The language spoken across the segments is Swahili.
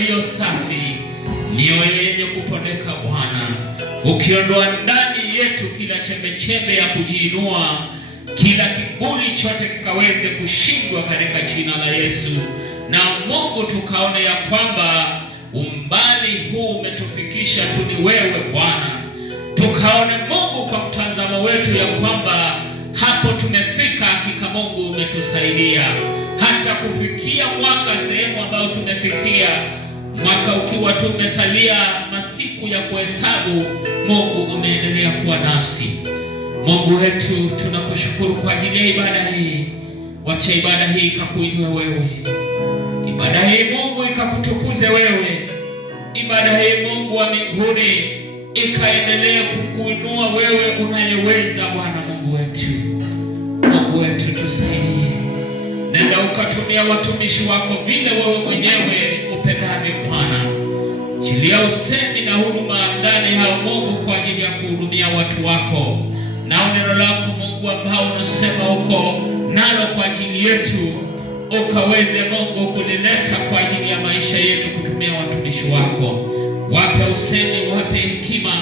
iliyo safi, mioyo yenye kupondeka Bwana, ukiondoa ndani yetu kila chembe ya kujiinua, kila kiburi chote kikaweze kushindwa katika jina la Yesu. Na Mungu, tukaone ya kwamba umbali huu umetufikisha tu ni wewe Bwana. Tukaone Mungu kwa mtazamo wetu ya kwamba hapo tumefika, hakika Mungu umetusaidia hata kufikia mwaka sehemu ambayo tumefikia, mwaka ukiwa tumesalia masiku ya kuhesabu. Mungu umeendelea kuwa nasi. Mungu wetu, tunakushukuru kwa ajili ya ibada hii. Wacha ibada hii ikakuinue wewe, ibada hii Mungu ikakutukuze wewe, ibada hii Mungu wa mbinguni ikaendelea kukuinua wewe unayeweza. Bwana Mungu wetu, Mungu wetu tusaidie. Nenda ukatumia watumishi wako vile wewe mwenyewe upendavyo Bwana. Chilia usemi na huduma ndani hao Mungu kwa ajili ya kuhudumia watu wako, na neno lako Mungu ambao unasema huko nalo kwa ajili yetu ukaweze Mungu kulileta kwa ajili ya maisha yetu kutumia watumishi wako. Wape usemi, wape hekima,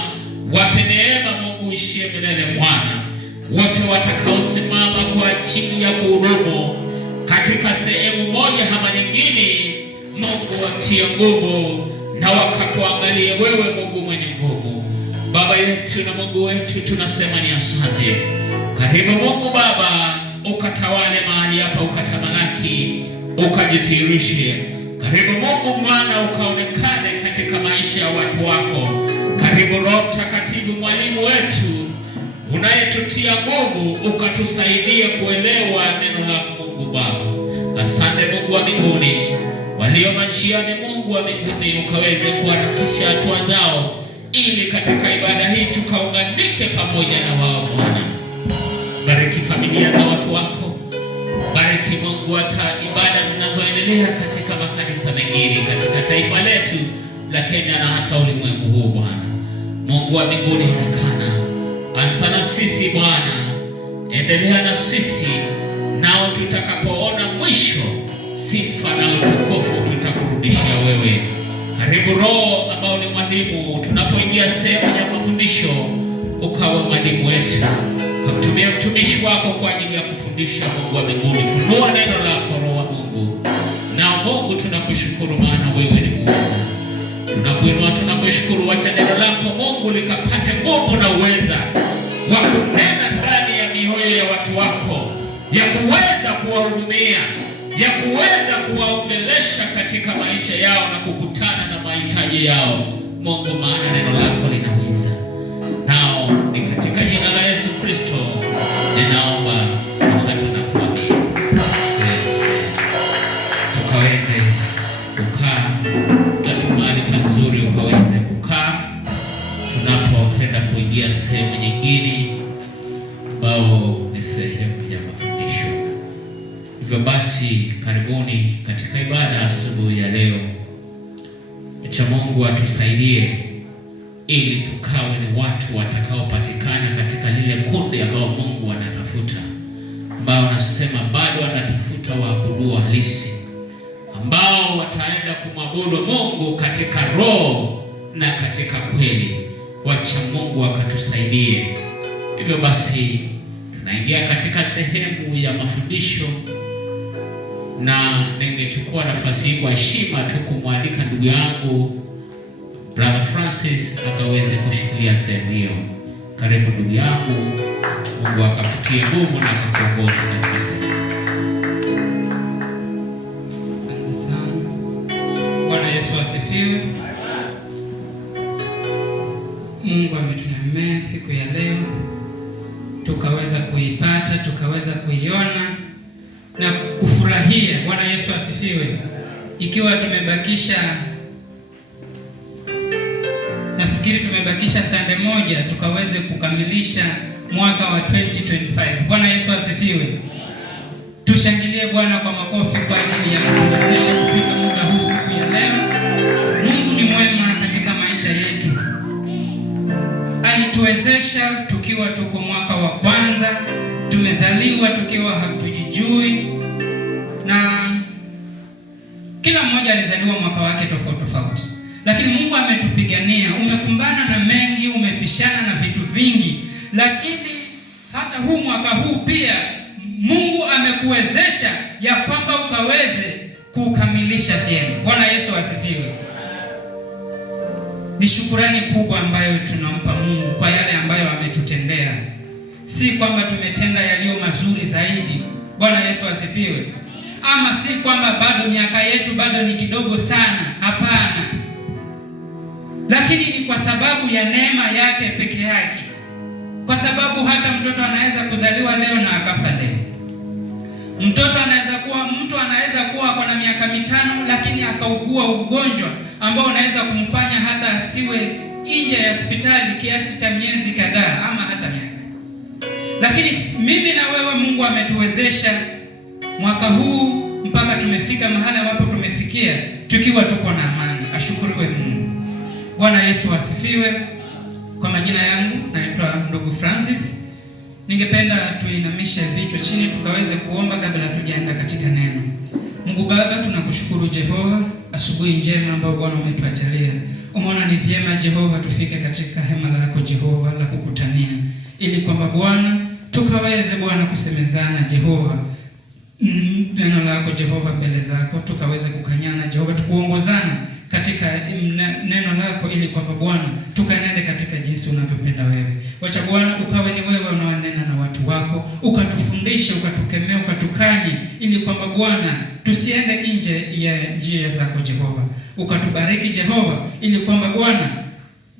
wape neema Mungu ishie milele Bwana. Wote watakaosimama kwa ajili ya kuhudumu katika sehemu moja ama nyingine, Mungu watie nguvu na wakakuangalie wewe Mungu mwenye nguvu. Baba yetu na Mungu wetu, tunasema ni asante. Karibu Mungu Baba, ukatawale mahali hapa, ukatamalaki, ukajidhihirishe. Karibu Mungu Mwana, ukaonekane katika maisha ya watu wako. Karibu Roho Mtakatifu, mwalimu wetu unayetutia nguvu, ukatusaidie kuelewa neno la Mungu Baba. Asante Mungu wa mbinguni, walio majiani Mungu wa mbinguni ukaweze kuharakisha hatua zao, ili katika ibada hii tukaunganike pamoja na wao Bwana. Bariki familia za watu wako, bariki Mungu hata ibada zinazoendelea katika makanisa mengine katika taifa letu la Kenya na hata ulimwengu huu Bwana. Mungu wa mbinguni, onekana, anza na sisi Bwana, endelea na sisi, nao tutakapoona mwisho, sifa na utukufu tutakurudishia wewe. Karibu Roho ambao ni mwalimu, tunapoingia sehemu ya mafundisho ukawa mwalimu wetu. Kamtumia mtumishi wako kwa ajili ya kufundisha Mungu wa mbinguni. Funua neno lako Roho wa Mungu. Na Mungu tunakushukuru maana wewe ni muweza. Tunakuinua, tunakushukuru. Wacha neno lako Mungu likapate nguvu na uweza wa kunena ndani ya mioyo ya watu wako, ya kuweza kuwahudumia, ya kuweza kuwaongelesha katika maisha yao na kukutana na mahitaji yao Mungu, maana neno lako linaweza. Nao ni katika jina la Yesu Kristo ninaomba hata na kuamini. Tukaweze kukaa, tatumali pazuri ukaweze kukaa tunapoenda kuingia sehemu nyingine ambao ni sehemu ya mafundisho. Hivyo basi, karibuni katika ibada asubuhi ya leo. Acha Mungu atusaidie ili tukawe ni watu watakaopatikana katika lile kundi ambao Mungu anatafuta, ambao anasema bado anatafuta waabudu halisi, ambao wataenda kumwabudu Mungu katika roho na katika kweli. Wacha Mungu akatusaidie. Hivyo basi, tunaingia katika sehemu ya mafundisho, na ningechukua nafasi hii kwa heshima tu kumwalika ndugu yangu Brother Francis akaweze kushikilia sehemu hiyo. Karibu ndugu yangu, Mungu akakutie nguvu na kukuongoza katika sehemu. Asante sana. Bwana Yesu asifiwe. Mungu ametunemea siku ya leo tukaweza kuipata, tukaweza kuiona na kufurahia. Bwana Yesu asifiwe. Ikiwa tumebakisha, nafikiri tumebakisha Sunday moja tukaweze kukamilisha mwaka wa 2025. Bwana Yesu asifiwe. Tushangilie Bwana kwa makofi kwa ajili ya kutuwezesha kufika muda huu siku ya leo. Mungu ni mwema katika maisha yetu. Alituwezesha tukiwa tuko mwaka wa kwanza, tumezaliwa tukiwa hatujijui, na Kila mmoja alizaliwa mwaka wake tofauti tofauti, lakini Mungu ametupigania. Umekumbana na mengi, umepishana na vitu vingi, lakini hata huu mwaka huu pia Mungu amekuwezesha ya kwamba ukaweze kukamilisha vyema. Bwana Yesu asifiwe. Ni shukurani kubwa ambayo tunampa Mungu kwa yale ambayo ametutendea. Si kwamba tumetenda yaliyo mazuri zaidi. Bwana Yesu asifiwe. Ama si kwamba bado miaka yetu bado ni kidogo sana. Hapana. Lakini ni kwa sababu ya neema yake peke yake. Kwa sababu hata mtoto anaweza kuzaliwa leo na akafa leo. Mtu anaweza kuwa kwa na miaka 5 lakini akaugua ugonjwa ambao unaweza kumfanya hata asiwe nje ya hospitali kiasi cha miezi kadhaa ama hata miaka. Lakini mimi na wewe Mungu ametuwezesha mwaka huu mpaka tumefika mahali ambapo tumefikia tukiwa tuko na amani. Ashukuriwe Mungu. Bwana Yesu asifiwe. Kwa majina yangu naitwa ndugu Francis. Ningependa tuinamishe vichwa chini tukaweze kuomba kabla tujaenda katika neno. Mungu Baba, tunakushukuru Jehova, asubuhi njema ambayo Bwana umetuajalia. Umeona ni vyema Jehova tufike katika hema lako Jehova la kukutania, ili kwamba Bwana tukaweze Bwana kusemezana Jehova neno lako Jehova mbele zako, tukaweze kukanyana Jehova, tukuongozana katika neno lako, ili kwamba Bwana tukanende katika jinsi unavyopenda wewe. Wacha Bwana ukawe ni wewe unaonena na watu wako, ukatufundishe, ukatukemea, ukatukanye, ili kwamba Bwana tusiende nje ya njia zako Jehova. Ukatubariki Jehova, ili kwamba Bwana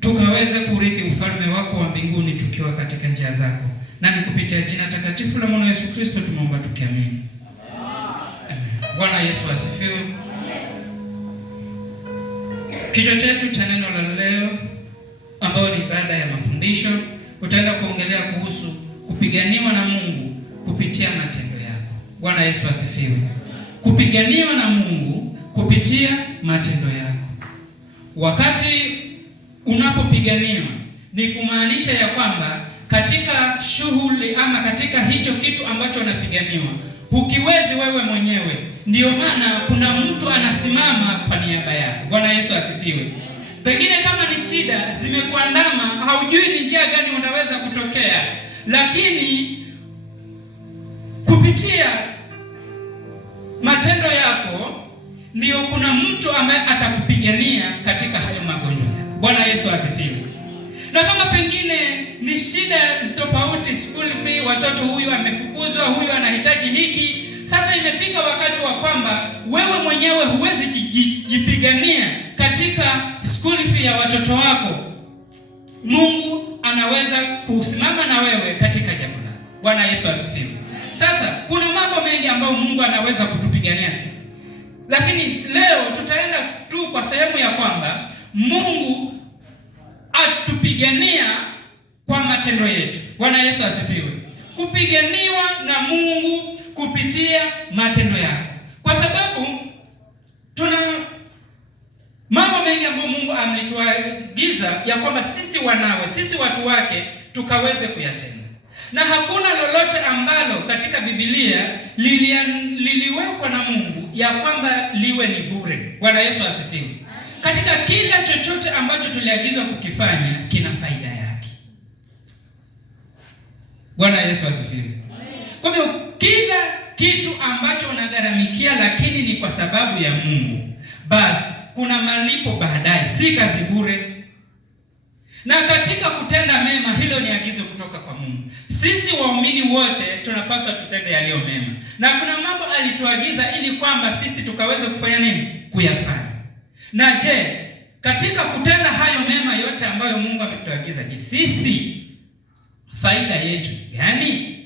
tukaweze kurithi ufalme wako wa mbinguni tukiwa katika njia zako. Na ni kupitia jina takatifu la mwana Yesu Kristo tumeomba tukiamini. Bwana Yesu asifiwe. Kichwa chetu cha neno la leo ambao ni ibada ya mafundisho, utaenda kuongelea kuhusu kupiganiwa na Mungu kupitia matendo yako. Bwana Yesu asifiwe. Kupiganiwa na Mungu kupitia matendo yako. Wakati unapopiganiwa ni kumaanisha ya kwamba katika shughuli ama katika hicho kitu ambacho unapiganiwa hukiwezi wewe mwenyewe. Ndio maana kuna mtu anasimama kwa niaba yako. Bwana Yesu asifiwe. Pengine kama ni shida zimekuandama, haujui ni njia gani unaweza kutokea, lakini kupitia matendo yako ndio kuna mtu ambaye atakupigania katika hayo magonjwa yako. Bwana Yesu asifiwe. Na kama pengine ni shida tofauti, school fee, watoto huyu amefukuzwa, huyu anahitaji hiki. Sasa imefika wakati wa kwamba wewe mwenyewe huwezi jipigania katika school fee ya watoto wako. Mungu anaweza kusimama na wewe katika jambo lako. Bwana Yesu asifiwe. Sasa kuna mambo mengi ambayo Mungu anaweza kutupigania sisi. Lakini leo tutaenda tu kwa sehemu ya kwamba Mungu atupigania kwa matendo yetu. Bwana Yesu asifiwe. Kupiganiwa na Mungu kupitia matendo yako. Kwa sababu tuna mambo mengi ambayo Mungu amelituagiza ya kwamba sisi wanawe, sisi watu wake tukaweze kuyatenda. Na hakuna lolote ambalo katika Biblia liliwekwa na Mungu ya kwamba liwe ni bure. Bwana Yesu asifiwe. Katika kila chochote ambacho tuliagizwa kukifanya kina faida yake. Bwana Yesu asifiwe. Kwa hivyo kila kitu ambacho unagharamikia lakini ni kwa sababu ya Mungu, basi kuna malipo baadaye, si kazi bure. Na katika kutenda mema, hilo ni agizo kutoka kwa Mungu. Sisi waumini wote tunapaswa tutende yaliyo mema. Na kuna mambo alituagiza ili kwamba sisi tukaweze kufanya nini? Kuyafanya. Na je, katika kutenda hayo mema yote ambayo Mungu ametuagiza, je, sisi faida yetu yani?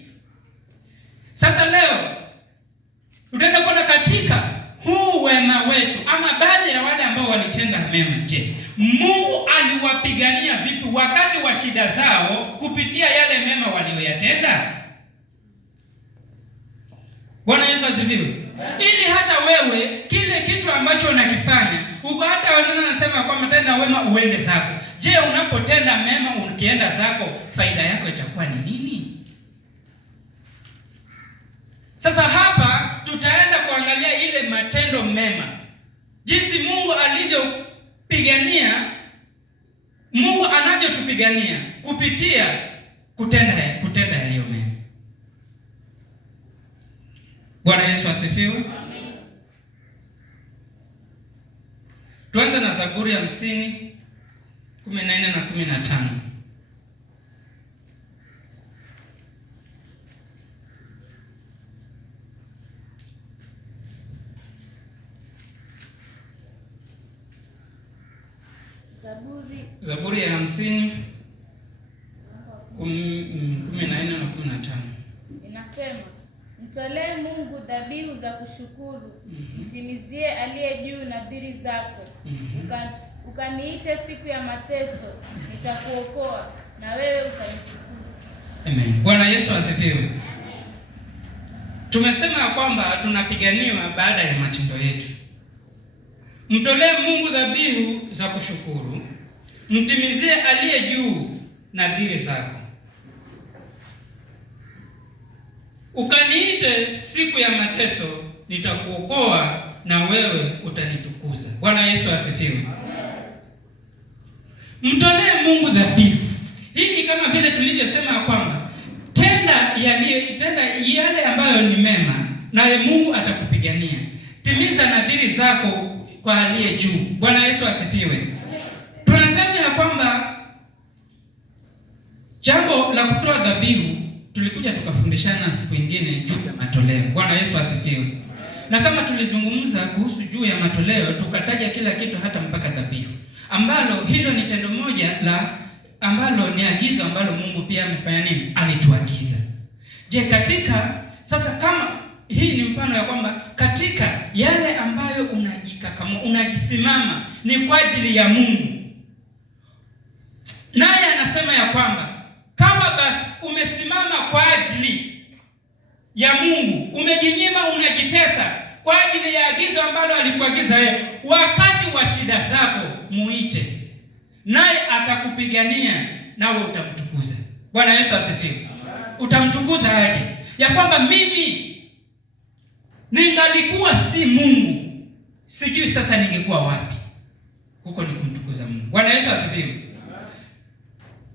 Sasa leo utaenda kuona katika huu wema wetu ama baadhi ya wale ambao walitenda mema. Je, Mungu aliwapigania vipi wakati wa shida zao kupitia yale mema walioyatenda? Bwana Yesu asifiwe. Ili hata wewe kile kitu ambacho unakifanya, hata wengine wanasema kwamba tenda wema uende zako. Je, unapotenda mema ukienda zako, faida yako itakuwa ni nini? Sasa hapa tutaenda kuangalia ile matendo mema. jinsi Mungu alivyopigania, Mungu anavyotupigania kupitia kutenda yaliyo mema. Bwana Yesu asifiwe. Amen. Tuanze na Zaburi ya 50:14 na 15. Zaburi ya 50:14 na 15. Inasema, mtolee Mungu dhabihu za kushukuru, mtimizie aliye juu nadhiri zako. Ukaniite siku ya mateso, nitakuokoa na wewe utanitukuza. Amen. Bwana Yesu asifiwe. Amen. Tumesema kwamba tunapiganiwa baada ya matendo yetu. Mtolee Mungu dhabihu za kushukuru, mtimizie aliye juu nadhiri zako. Ukaniite siku ya mateso, nitakuokoa na wewe utanitukuza. Bwana Yesu asifiwe. Mtolee Mungu dhabihu. Hii ni kama vile tulivyosema kwamba tenda yale ambayo ni mema, naye Mungu atakupigania. Timiza nadhiri zako kwa aliye juu. Bwana Yesu asifiwe. Tunasema ya kwamba jambo la kutoa dhabihu tulikuja tukafundishana siku nyingine juu ya matoleo. Bwana Yesu asifiwe. Na kama tulizungumza kuhusu juu ya matoleo, tukataja kila kitu hata mpaka dhabihu, ambalo hilo ni tendo moja ambalo ni agizo ambalo Mungu pia amefanya nini? Alituagiza. Je, katika sasa, kama hii ni mfano ya kwamba katika yale ambayo unajisimama ni kwa ajili ya Mungu, naye anasema ya kwamba kama basi umesimama kwa ajili ya Mungu, umejinyima, unajitesa kwa ajili ya agizo ambalo alikuagiza yeye, wakati wa shida zako muite, naye atakupigania, nawe utamtukuza. Bwana Yesu asifiwe. Utamtukuza aje? Ya kwamba mimi ningalikuwa si Mungu, sijui sasa ningekuwa wapi. Huko ni kumtukuza Mungu. Bwana Yesu asifiwe.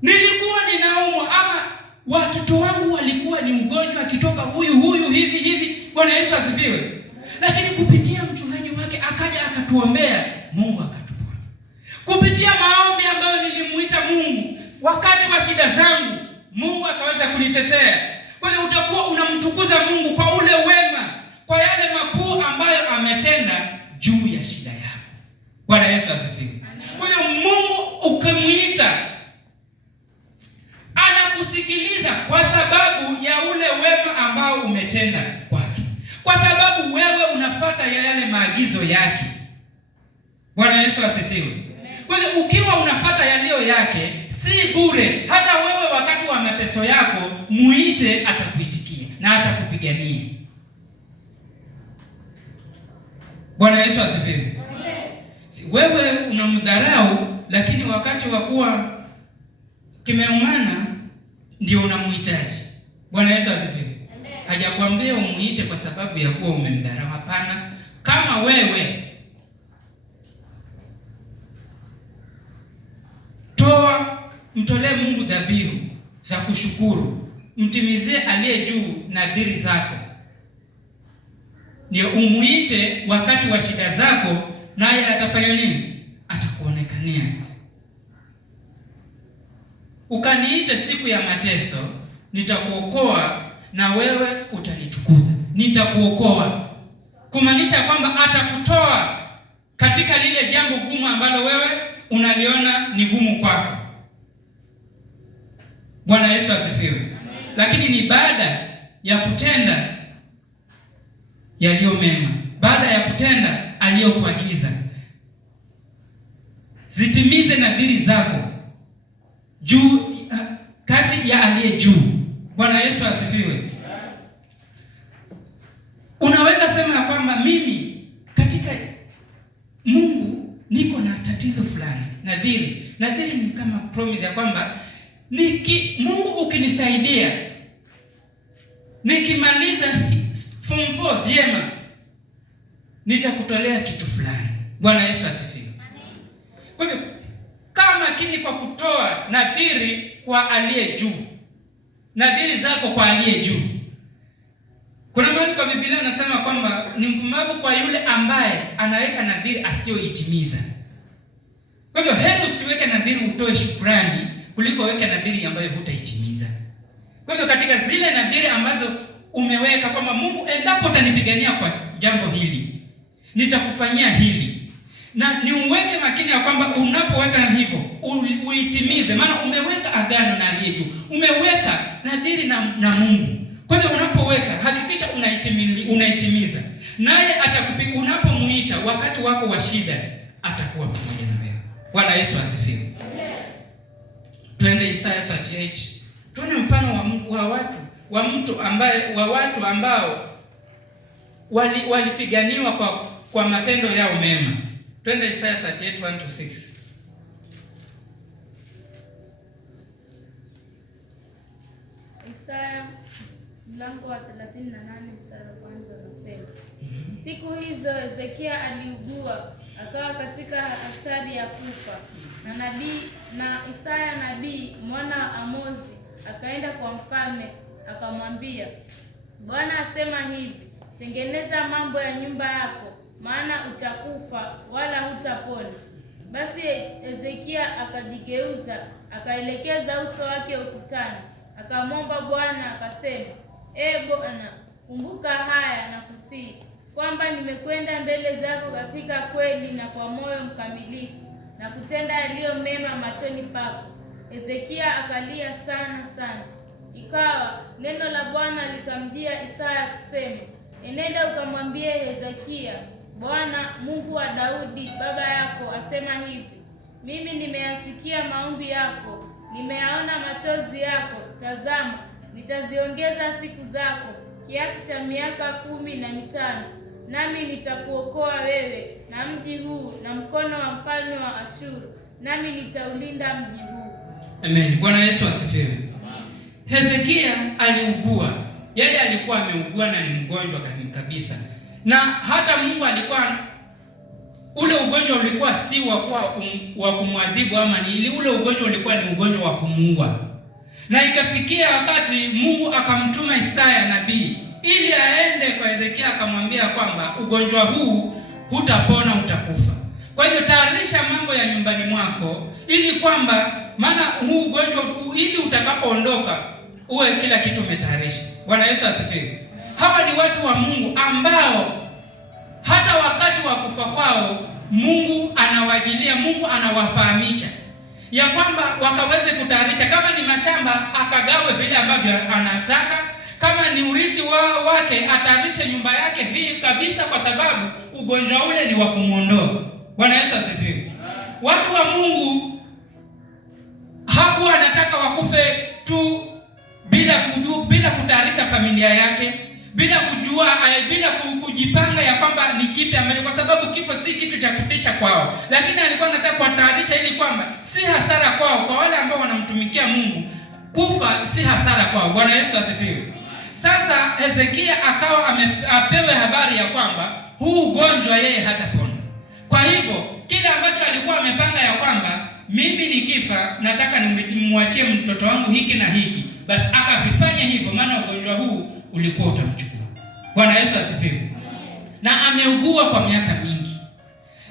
Nilikuwa ninaumwa, ama watoto wangu walikuwa ni ugonjwa, akitoka huyu hivi. Bwana Yesu asifiwe. Lakini kupitia mchungaji wake akaja akatuombea, Mungu akatupona. Kupitia maombi ambayo nilimuita Mungu wakati wa shida zangu, Mungu akaweza kunitetea. Kwa hiyo utakuwa unamtukuza Mungu kwa ule wema, kwa yale makuu ambayo ametenda juu ya shida yako. Bwana Yesu asifiwe. Kwa hiyo Mungu ukimuita anakusikiliza kwa sababu ya ule wema ambao umetenda kwake, kwa sababu wewe unafuata yale maagizo yake. Bwana Yesu asifiwe. Kwa hiyo ukiwa unafuata yaliyo yake, si bure. Hata wewe wakati wa mateso yako muite, atakuitikia na atakupigania. Bwana Yesu asifiwe. Si wewe unamdharau, lakini wakati wa kuwa kimeumana ndio unamuhitaji. Bwana Yesu asifiwe. Hajakwambia umuite kwa sababu ya kuwa umemdharau. Hapana. Kama wewe mtolee Mungu dhabihu za kushukuru, mtimizie aliye juu nadhiri zako, ndio umuite wakati wa shida zako, naye atafanya nini? Atakuonekania. Ukaniite siku ya mateso, nitakuokoa na wewe utanitukuza. Nitakuokoa kumaanisha kwamba atakutoa katika lile jambo gumu ambalo wewe unaliona ni gumu kwako. Bwana Yesu asifiwe. Lakini ni baada ya kutenda yaliyo mema, baada ya kutenda aliyokuagiza. Zitimize nadhiri zako juu kati ya aliye juu. Bwana Yesu asifiwe. Unaweza sema kwamba mimi katika Mungu niko na tatizo fulani. Nadhiri ni kama promise ya kwamba Mungu ukinisaidia nikimaliza form 4 vyema, nitakutolea kitu fulani. Bwana Yesu asifiwe. Kwa hivyo kama makini kwa kutoa nadhiri kwa aliye juu. Nadhiri zako kwa aliye juu. Kuna mahali kwa Biblia anasema kwamba ni mpumbavu kwa yule ambaye anaweka nadhiri asiyoitimiza. Kwa hivyo heri usiweke nadhiri utoe shukrani kuliko weke nadhiri ambayo hutaitimiza. Kwa hivyo katika zile nadhiri ambazo umeweka kwamba Mungu, endapo utanipigania kwa jambo hili, nitakufanyia hili. Na ni uweke makini ya kwamba unapoweka hivyo uitimize, maana umeweka agano na aliye juu. Umeweka nadhiri na Mungu. Kwa hivyo unapoweka hakikisha unaitimiza. Naye atakupiga unapomuita wakati wako wa shida, atakuwa pamoja na wewe. Bwana Yesu asifiwe. Twende Isaya 38. Tuone mfano wa watu ambao walipiganiwa kwa matendo yao mema. Twende Isaya 38:1-6. Isaya mlango wa 38 mstari wa kwanza unasema, siku hizo Hezekia aliugua, akawa katika hatari ya kufa, na Isaya nabii mwana wa Amozi akaenda kwa mfalme akamwambia, Bwana asema hivi, tengeneza mambo ya nyumba yako, maana utakufa wala hutapona. Basi Hezekia akajigeuza, akaelekeza uso wake ukutani, akamwomba Bwana akasema, Bwana, kumbuka haya na kusihi, kwamba nimekwenda mbele zako katika kweli na kwa moyo mkamilifu, na kutenda yaliyo mema machoni pako. Hezekia akalia sana sana. Ikawa neno la Bwana likamjia Isaya kusema, enenda ukamwambie Hezekia, Bwana Mungu wa Daudi baba yako asema hivi, mimi nimeyasikia maombi yako, nimeyaona machozi yako. Tazama, nitaziongeza siku zako kiasi cha miaka 15, nami nitakuokoa wewe na mji huu na mkono wa mfalme wa Ashuru, nami nitaulinda mji huu. Amen. Bwana Yesu asifiwe. Hezekia aliugua. Yeye alikuwa ameugua na ni mgonjwa kabisa. Na hata Mungu alikuwa, ule ugonjwa ulikuwa si wa kumwadhibu ama ni ule ugonjwa ulikuwa ni ugonjwa wa kumuua. Na ikafikia wakati Mungu akamtuma Isaya nabii ili aende kwa Hezekia akamwambia kwamba ugonjwa huu hutapona, utakufa. Kwa hiyo tayarisha mambo ya nyumbani mwako ili kwamba maana huu ugonjwa ili utakapoondoka uwe kila kitu umetayarisha. Bwana Yesu asifiwe. Hawa ni watu wa Mungu ambao hata wakati wa kufa kwao Mungu anawajilia, Mungu anawafahamisha ya kwamba wakaweze kutayarisha, kama ni mashamba akagawe vile ambavyo anataka, kama ni urithi wake atayarishe nyumba yake vile kabisa, kwa sababu ugonjwa ule ni wa kumuondoa. Bwana Yesu asifiwe. Watu wa Mungu hakuwa anataka wakufe tu bila kutayarisha familia yake, bila kujua, bila kujipanga ya kwamba ni kipi ambacho, kwa sababu kifo si kitu cha kutisha kwao, lakini alikuwa anataka kuwatayarisha ili kwamba si hasara kwao, kwa wale ambao wanamtumikia Mungu, kufa si hasara kwao. Bwana Yesu asifiwe. Sasa Hezekia akawa apewe habari ya kwamba huu ugonjwa yeye hatapona. Kwa hivyo kile ambacho alikuwa amepanga ya kwamba mimi nikifa nataka nimwachie mtoto wangu hiki na hiki, basi akavifanya hivyo, maana ugonjwa huu ulikuwa utamchukua. Bwana Yesu asifiwe. Na ameugua kwa miaka mingi,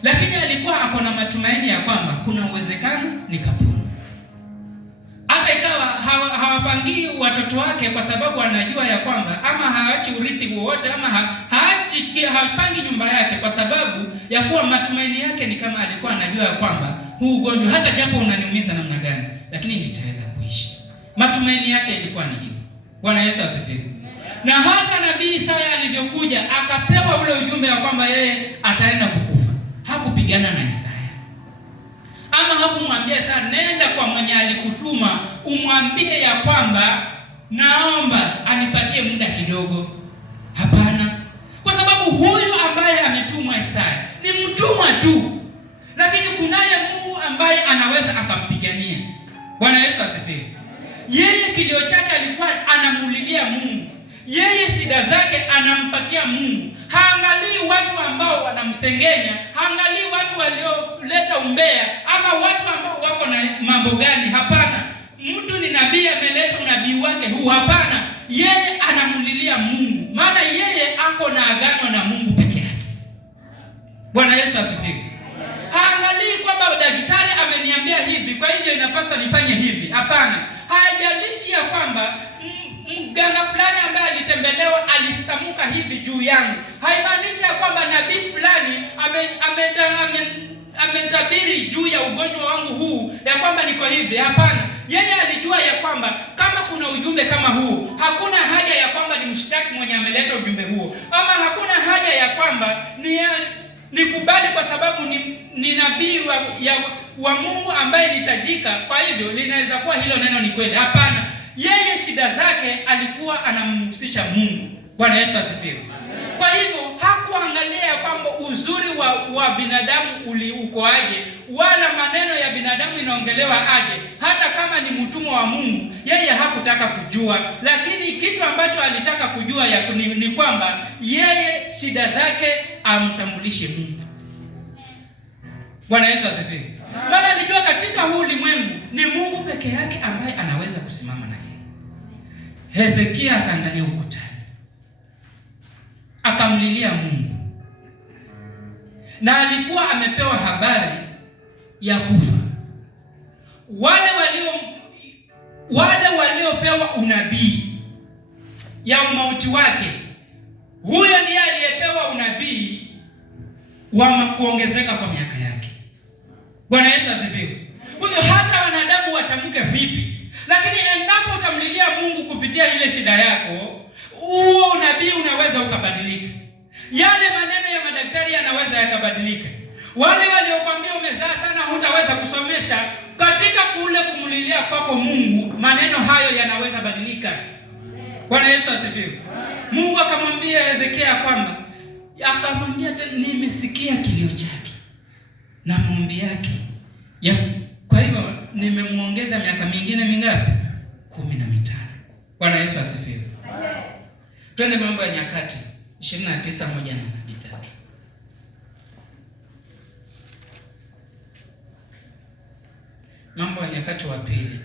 lakini alikuwa ako na matumaini ya kwamba kuna uwezekano nikapona. Hata ikawa hawapangii watoto wake, kwa sababu anajua ya kwamba ama haachi urithi wowote ama hapangi nyumba yake, kwa sababu ya kuwa matumaini yake ni kama alikuwa anajua ya kwamba huu ugonjwa hata japo unaniumiza namna gani, lakini nitaweza kuishi. Matumaini yake ilikuwa ni hivyo. Bwana Yesu asifiwe. Na hata nabii Isaya alivyokuja akapewa ule ujumbe wa kwamba yeye ataenda kukufa, hakupigana na Isaya ama hakumwambia Isaya nenda kwa mwenye alikutuma umwambie ya kwamba naomba anipatie muda kidogo. Hapana, kwa sababu huyu ambaye ametumwa Isaya ni mtumwa tu, lakini kunaye Mungu ambaye anaweza akampigania. Bwana Yesu asifiwe. Yeye kilio chake alikuwa anamulilia Mungu. yeye shida zake anampatia Mungu. Haangalii watu ambao wanamsengenya, haangalii watu walioleta umbea ama watu ambao wako na mambo gani. Hapana, mtu ni nabii ameleta unabii wake huu. Hapana, yeye anamulilia Mungu, maana yeye ako na agano na Mungu peke yake. Bwana Yesu asifiwe. Haangalii kwamba daktari ameniambia hivi, kwa hivyo inapaswa nifanye hivi. Hapana, haijalishi ya kwamba mganga fulani ambaye alitembelewa alistamuka hivi juu yangu, haimaanishi ya kwamba nabii fulani ametabiri juu ya ugonjwa wangu huu ya kwamba niko hivi. Hapana, yeye alijua ya kwamba kama kuna ujumbe kama huu, hakuna haja ya kwamba nimshtaki mwenye ameleta ujumbe huo, ama hakuna haja ya kwamba nikubali kwa sababu ni nabii wa Mungu ambaye nitajika, kwa hivyo linaweza kuwa hilo neno ni kweli. Hapana, yeye shida zake alikuwa anamhusisha Mungu. Bwana Yesu asifiwe. Kwa hivyo hakuangalia kwamba uzuri wa binadamu uko aje, wala maneno ya binadamu inaongelewa aje. Hata kama ni mtumwa wa Mungu, yeye hakutaka kujua, lakini kitu ambacho alitaka kujua ni kwamba yeye shida zake amtambulishe Mungu. Bwana Yesu asifiwe. Maana alijua katika huu ulimwengu ni Mungu peke yake ambaye anaweza kusimama na yeye. Hezekia akaangalia ukutani, akamlilia Mungu, na alikuwa amepewa habari ya kufa. Wale waliopewa unabii ya umauti wake, huyo ndiye aliyepewa unabii wa kuongezeka kwa miaka yake. Bwana Yesu asifiwe. Kwa hiyo hata wanadamu watamke vipi, lakini endapo utamlilia Mungu kupitia ile shida yako, huo unabii unaweza ukabadilika. Yale maneno ya madaktari yanaweza yakabadilika. Wale waliokuambia umezaa sana hutaweza kusomesha, katika kule kumlilia kwako Mungu, maneno hayo yanaweza badilika. Bwana Yesu asifiwe. Mungu akamwambia Hezekia kwamba, akamwambia nimesikia kilio chake na maombi yake. Kwa hivyo nimemuongeza miaka mingine mingapi? 15. Bwana Yesu asifiwe. Twende Mambo ya Nyakati 29:1-3. Mambo ya Nyakati wa pili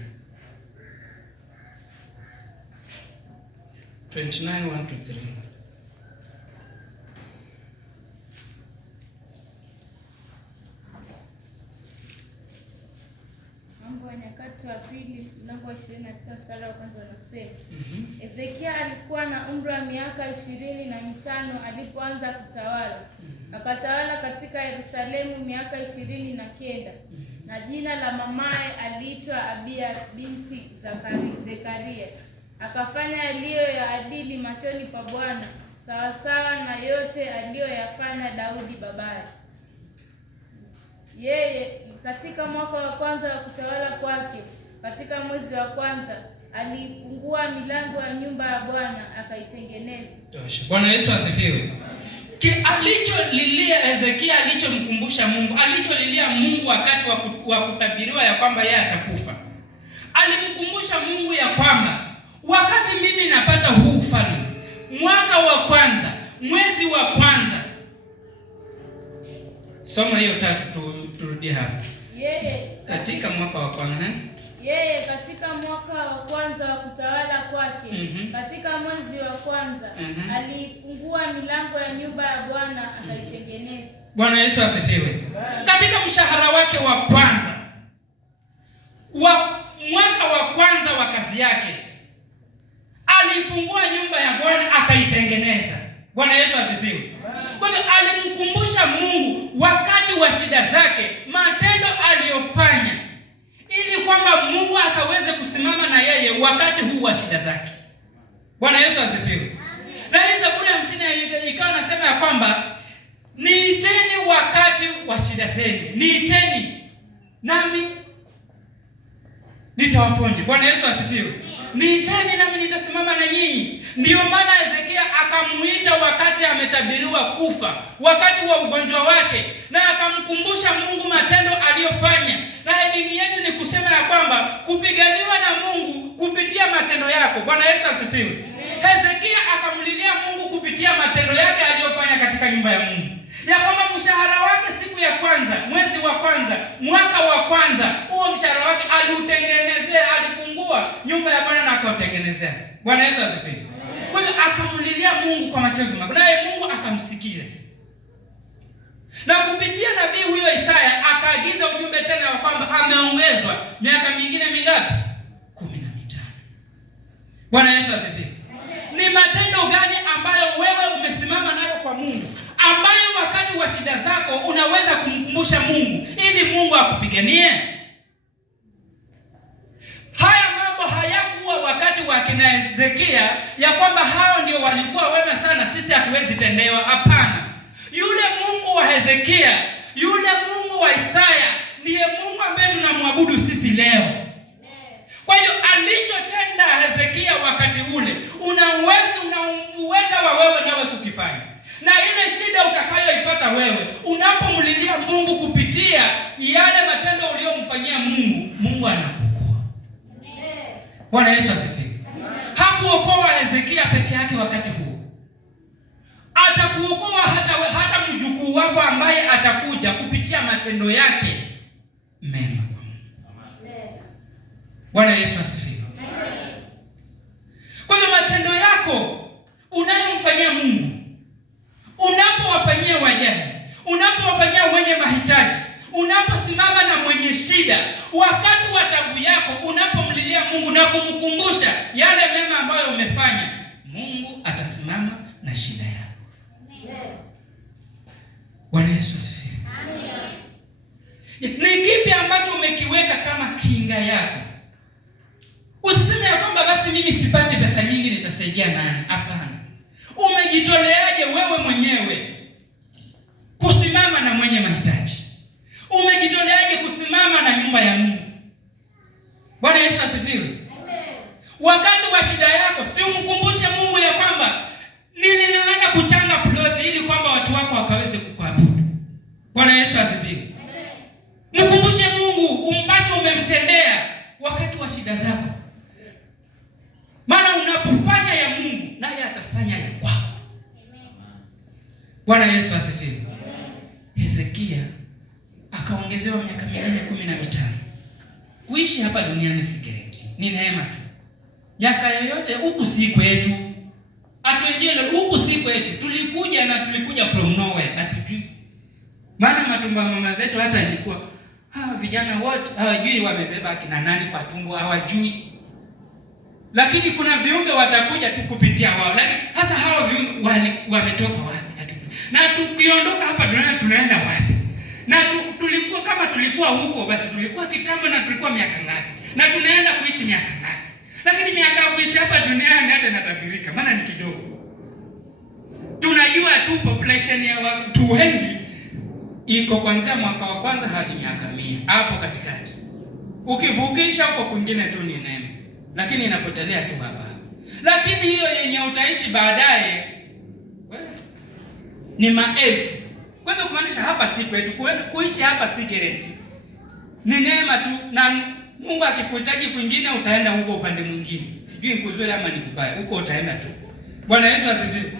29:1-3. Mambo ya Nyakati wa pili mlango wa 29 mstari wa kwanza unasema, Hezekia alikuwa na umri wa miaka 25 alipoanza kutawala. Akatawala katika Yerusalemu miaka 29, na jina la mamaye aliitwa Abia binti Zekaria. Akafanya yaliyo ya adili machoni pa Bwana, sawasawa na yote aliyoyafanya Daudi babaye. Yeye katika mwaka wa kwanza wa kutawala kwake, katika mwezi wa kwanza, alifungua milango ya nyumba ya Bwana akaitengeneza. Bwana Yesu asifiwe. Alicholilia Hezekia, alichomkumbusha Mungu, alicholilia Mungu wakati wa kutabiriwa ya kwamba yeye atakufa, alimkumbusha Mungu ya kwamba wakati mimi napata huu ufalme, mwaka wa kwanza, mwezi wa kwanza. Soma hiyo 3 turudie hapa. Yeye katika mwaka wa kwanza, yeye katika mwaka wa kwanza wa kutawala kwake, katika mwezi wa kwanza, alifungua milango ya nyumba ya Bwana akaitengeneza. Bwana Yesu asifiwe. Katika mshahara wake wa kwanza wa mwaka wa kwanza wa kazi yake, alifungua nyumba ya Bwana akaitengeneza. Bwana Yesu asifiwe. Kwa hiyo alimkumbusha Mungu wakati wa shida zake, matendo aliyofanya, ili kwamba Mungu akaweze kusimama na yeye wakati huu wa shida zake. Bwana Yesu asifiwe. Na hii Zaburi ya 50 ikawa nasema ya kwamba niiteni wakati wa shida zenu, niiteni nami nitawaponya. Bwana Yesu asifiwe. Niiteni nami nitasimama na nyinyi. Ndiyo maana Hezekia akamuita wakati ametabiriwa kufa, wakati wa ugonjwa wake, na akamkumbusha Mungu matendo aliyofanya. Na dini yetu ni kusema ya kwamba kupiganiwa na Mungu kupitia matendo yako. Bwana Yesu asifiwe. Hezekia kwanza, huo mshahara wake aliutengenezea, alifungua nyumba ya Bwana na akautengenezea. Bwana Yesu asifiwe. Kwa hiyo akamlilia Mungu kwa machozi makuu, naye Mungu akamsikia. Na kupitia nabii huyo Isaya akaagiza ujumbe tena wa kwamba ameongezwa miaka mingine mingapi? 15. Bwana Yesu asifiwe. Ni matendo gani ambayo wewe umesimama nayo kwa Mungu, ambayo wakati wa shida zako unaweza kumkumbusha Mungu ili Mungu akupiganie? Haya mambo hayakuwa wakati wa kina Hezekia ya kwamba hao ndio walikuwa wema sana, sisi hatuwezi tendewa. Hapana. Yule Mungu wa Hezekia, yule Mungu wa Isaya ndiye Mungu ambaye tunamwabudu sisi leo. Kwa hiyo alichotenda Hezekia wakati ule, una uwezo wa wewe nawe kukifanya. Na ile shida utakayoipata wewe unapomlilia Mungu kupitia yale matendo uliyomfanyia Mungu, Mungu anakuokoa. Bwana Yesu asifiwe. Hakuokoa Hezekia peke yake wakati huo. Atakuokoa hata mjukuu wako ambaye atakuja kupitia matendo yake mema. Bwana Yesu asifiwe. Kwa hiyo matendo yako unayomfanyia Mungu, unapowafanyia wajane, unapowafanyia wenye mahitaji, unaposimama na mwenye shida, wakati wa taabu yako, unapomlilia Mungu na kumkumbusha yale mema ambayo umefanya, Mungu atasimama na shida yako. Bwana Yesu asifiwe. Ni kipi ambacho umekiweka kama kinga yako? Usiseme ya kwamba basi mimi sipati pesa nyingi nitasaidia nani? Hapana. Umejitoleaje wewe mwenyewe kusimama na mwenye mahitaji? Umejitoleaje kusimama na nyumba ya Mungu? Bwana Yesu asifiwe. Wakati wa shida yako, si umkumbushe Mungu ya kwamba nilienda kuchanga ploti ili kwamba watu wako wakaweze kukuabudu. Bwana Yesu asifiwe. Mkumbushe Mungu ambacho umemtendea wakati wa shida zako. Maana unapofanya ya Mungu, naye atafanya ya kwako. Bwana Yesu asifiwe. Hezekia akaongezewa miaka mingine 15. Kuishi hapa duniani si gereki, ni neema tu. Miaka yoyote huku si kwetu. Atuenjele huku si kwetu. Tulikuja from nowhere, hatujui. Maana matumbo ya mama zetu hata ilikuwa vijana wote hawajui wamebeba akina nani kwa tumbo, hawajui. Lakini kuna viumbe watakuja tu kupitia wao. Lakini hasa hao viumbe wametoka wapi? Hatujui. Na tukiondoka hapa duniani tunaenda wapi? Na tulikuwa kama tulikuwa huko, basi tulikuwa kitambo, na tulikuwa miaka ngapi? Na tunaenda kuishi miaka ngapi? Lakini miaka ya kuishi hapa duniani hata inatabirika, maana ni kidogo. Tunajua tu population ya watu wengi iko kuanzia mwaka wa kwanza hadi miaka 100 hapo katikati. Ukivukisha huko kwingine tu ni neema, lakini inapotelea tu hapa. Lakini hiyo yenye utaishi baadaye ni maelfu. Kwa hiyo kumaanisha hapa si kwetu, kuishi hapa si gereti. Ni neema tu, na Mungu akikuhitaji kwingine utaenda huko upande mwingine. Sijui ni kuzuri ama ni kubaya, huko utaenda tu. Bwana Yesu asifiwe.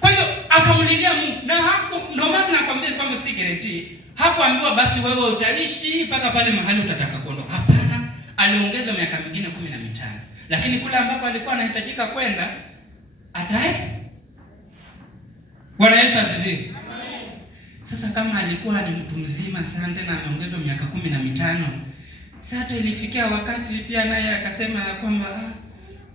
Kwa hiyo akamlilia Mungu, na hapo ndio maana nakwambia kwamba si guarantee. Hakuambiwa basi wewe utaishi mpaka pale mahali utataka kuondoka. Hapana, aliongezwa miaka mingine 15. Lakini kule ambako alikuwa anahitajika kwenda ataenda. Bwana Yesu asifiwe. Sasa kama alikuwa ni mtu mzima sana tena ameongezwa miaka 15, sasa ilifikia wakati pia naye akasema kwamba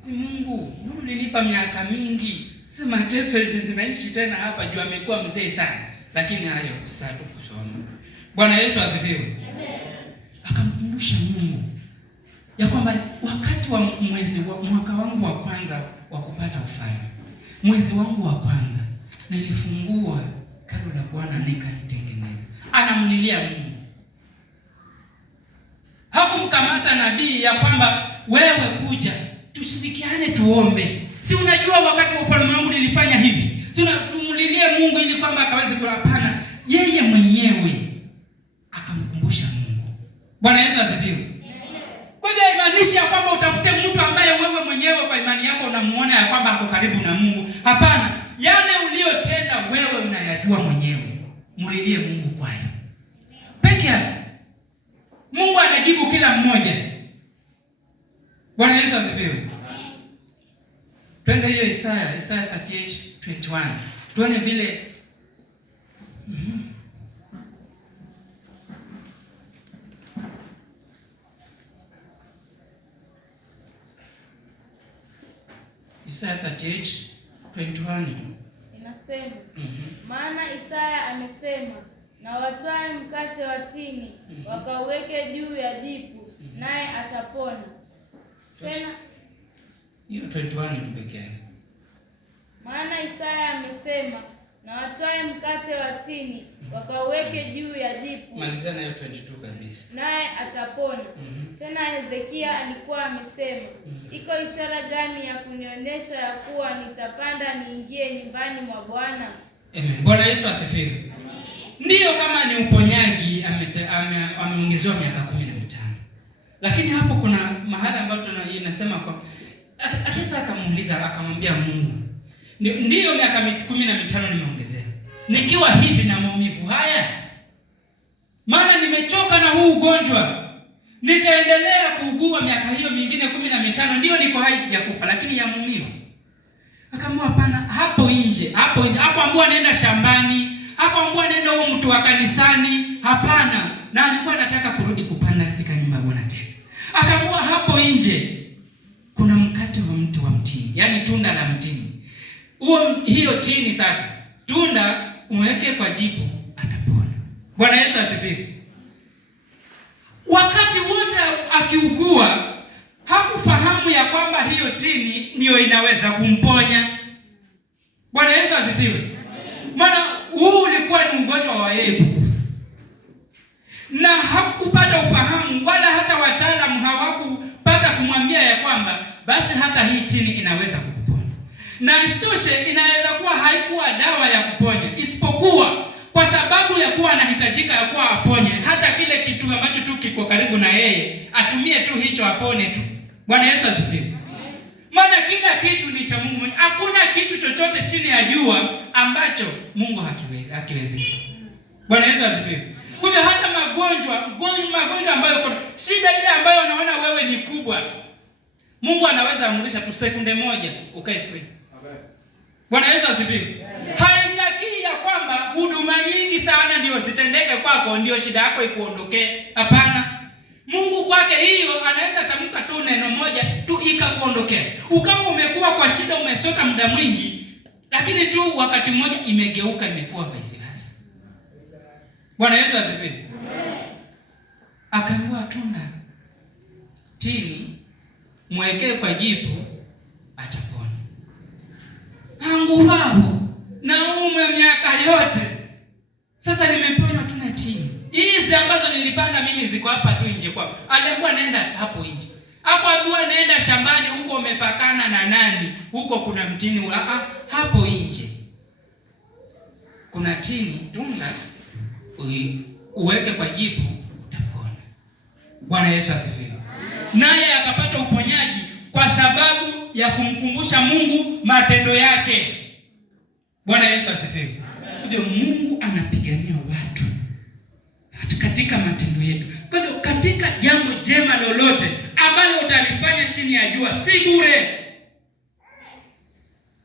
Mungu, ulinipa miaka mingi, si mateso ninaishi tena hapa juu amekuwa mzee sana. Lakini hayo sasa tukusoma. Bwana Yesu asifiwe. Akamkumbusha Mungu ya kwamba wakati wa mwaka wangu wa kwanza wa kupata ufalme, mwezi wangu wa kwanza nilifungua hekalu la Bwana nikalitengeneza. Anamlilia Mungu. Hakumkamata nabii ya kwamba wewe kuja tushirikiane tuombe. Si unajua wakati wa ufalme wangu nilifanya hivi. Si tumulilie Mungu ili kwamba akaweze kulapana. Yeye mwenyewe akamkumbusha Mungu. Bwana Yesu asifiwe. Kwa hiyo haimaanishi ya kwamba utafute mtu ambaye wewe mwenyewe kwa imani yako unamuona ya kwamba ako karibu na Mungu. Hapana, yale uliyotenda wewe unayajua mwenyewe. Mulilie Mungu kwayo peke yake. Bwana Yesu asifiwe. Twende hiyo Isaya 38:21. Tuone vile Isaya 38:21 inasema, maana Isaya amesema, na watwae mkate wa tini wakauweke juu ya jipu, naye atapona. Tena hiyo 21 tu pekee yake. Maana Isaya amesema, na watwae mkate wa tini wakauweke juu ya jipu. Malizana hiyo 22 kabisa. Naye atapona. Tena Hezekia alikuwa amesema, iko ishara gani ya kunionyesha ya kuwa nitapanda niingie nyumbani mwa Bwana? Amen. Bwana Yesu asifiwe. Ndiyo, kama ni uponyaji ameongezewa miaka 15. Lakini hapo kuna mahali ambapo inasema kwa Akisa akamuuliza, akamwambia Mungu, ndiyo miaka 15 nimeongezea. Nikiwa hivi na maumivu haya, maana nimechoka na huu ugonjwa, nitaendelea kuugua miaka hiyo mingine 15? Ndiyo niko hai, sijakufa, lakini ya maumivu. Akamwambia hapana, hapo nje, hapo ambao anaenda shambani, hapo ambao anaenda huo mtu wa kanisani, hapana. Na alikuwa anataka kurudi kupanda katika nyumba ya Bwana tena. Akamwambia hapo nje kuna mkate wa mti wa mtini, yani tunda la mtini. Hiyo tini sasa, tunda umeweke kwa jipu, atapona. Bwana Yesu asifiwe. Wakati wote akiugua, hakufahamu ya kwamba hiyo tini ndio inaweza kumponya. Bwana Yesu asifiwe. Maana huu ulikuwa ni ugonjwa wa yeye kukufa, na hakupata ufahamu, wala hata wataalamu hawakupata kumwambia ya kwamba basi hata hii tini inaweza kukuponya. Na isitoshe inaweza kuwa haikuwa dawa ya kuponya, isipokuwa kwa sababu ya kuwa anahitajika ya kuwa aponye, hata kile kitu ambacho tu kiko karibu na yeye atumie tu hicho apone tu. Bwana Yesu asifiwe. Maana kila kitu ni cha Mungu mwenyewe. Hakuna kitu chochote chini ya jua ambacho Mungu hakiwezi. Bwana Yesu asifiwe. Kwa hivyo hata magonjwa ambayo shida ile ambayo unaona wewe ni kubwa, Mungu anaweza amrisha tu sekunde moja ukae free. Bwana Yesu asifiwe. Haitaki ya kwamba huduma nyingi sana ndio zitendeke kwako ndio shida yako ikuondokee. Hapana. Mungu kwake hiyo anaweza tamka tu neno moja tu ikakuondokea. Ukawa umekuwa kwa shida, umesota muda mwingi, lakini tu wakati mmoja imegeuka, imekuwa vice versa. Bwana Yesu asifiwe. Akaambiwa tunda tini mwekee kwa jipu, atapona. Angu hapo na miaka yote sasa nimeponywa tu na tini. Hizi ambazo nilipanda mimi ziko hapa tu nje kwao. Aliambiwa nenda hapo nje. Hakuambiwa nenda shambani huko umepakana na nani, huko kuna mtini. Hapo nje kuna tini, tunda uweke kwa jipu, utapona. Bwana Yesu asifiwe. Naye akapata uponyaji kwa sababu ya kumkumbusha Mungu matendo yake. Bwana Yesu asifiwe. Hivyo Mungu anapigania watu katika matendo yetu. Kwa hivyo katika jambo jema lolote ambalo utalifanya chini ya jua, si bure.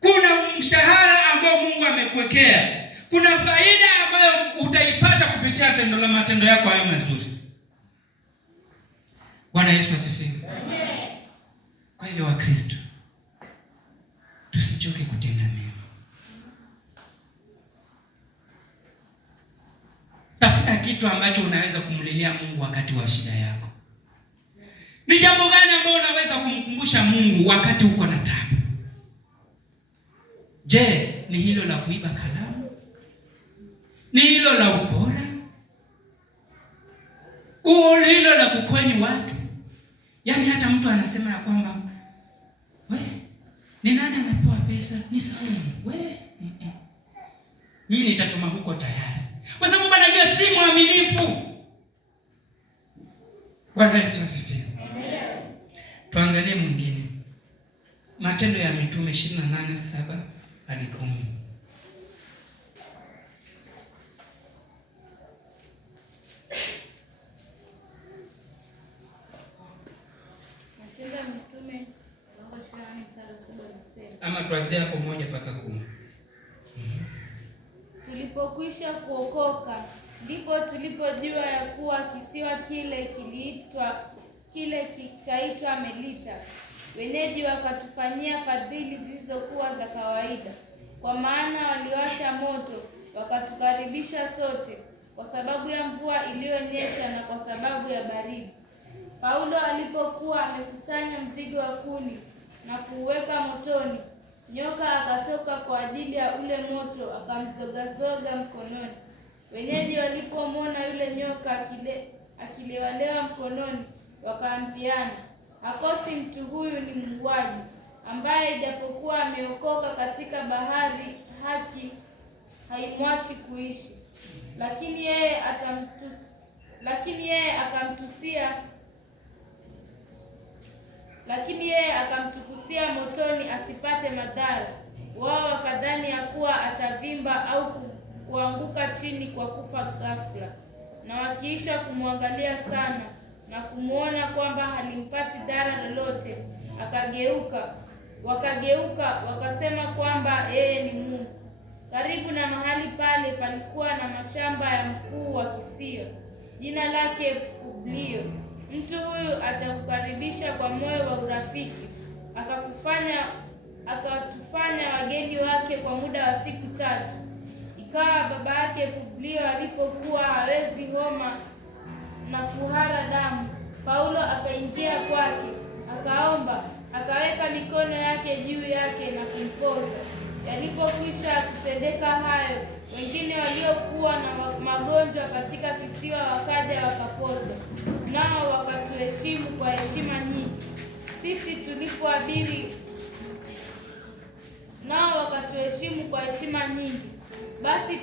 Kuna mshahara ambao Mungu amekuwekea. Kuna faida ambayo utaipata kupitia matendo yako hayo mazuri. Bwana Yesu asifiwe. Kwa hivyo Wakristo, tusichoke kutenda mema. Tafuta kitu ambacho unaweza kumlilia Mungu wakati wa shida yako. Ni jambo gani ambalo unaweza kumkumbusha Mungu wakati uko na taabu? Je, ni hilo la kuiba kalamu? Ni hilo la ukora? Hilo la kukweni watu? Yaani hata mtu anasema ya kwamba ni nani anapewa pesa? Ni Saumu. Mimi nitatuma huko tayari, kwa sababu anajua si mwaminifu. Bwana Yesu asifiwe. Tuangalie mwingine. Matendo ya Mitume 28:7 hadi 10. Matendo ya Mitume ama tuanzie hapo 1 mpaka 10. Tulipokwisha kuokoka, ndipo tulipojua ya kuwa kisiwa kile chaitwa Melita. Wenyeji wakatufanyia fadhili zilizokuwa za kawaida, kwa maana waliwasha moto wakatukaribisha sote, kwa sababu ya mvua iliyonyesha na kwa sababu ya baridi. Paulo alipokuwa amekusanya mzigo wa kuni na kuuweka motoni, nyoka akatoka kwa ajili ya ule moto akamzogazoga mkononi. Wenyeji walipomwona yule nyoka akilewalewa mkononi, wakaambiana, hakosi mtu huyu ni muuaji, ambaye ijapokuwa ameokoka katika bahari, haki haimwachi kuishi. Lakini yeye akamtukusia motoni asipate madhara. Wao wakadhani ya kuwa atavimba au kuanguka chini kwa kufa ghafla. Na wakiisha kumwangalia sana na kumwona kwamba halimpati dhara lolote, wakageuka wakasema kwamba yeye ni Mungu. Karibu na mahali pale palikuwa na mashamba ya mkuu wa kisiwa, jina lake Publio. Mtu huyu atakukaribisha kwa moyo wa urafiki, akatufanya wageni wake kwa muda wa siku 3. Ikawa baba yake Publio alipokuwa hawezi homa na kuhara damu, Paulo akaingia kwake, akaomba, akaweka mikono yake juu yake na kumpoza. Yalipokwisha kutendeka hayo, wengine waliokuwa na magonjwa katika kisiwa wakaja wakapozwa, nao wakatuheshimu kwa heshima nyingi. Basi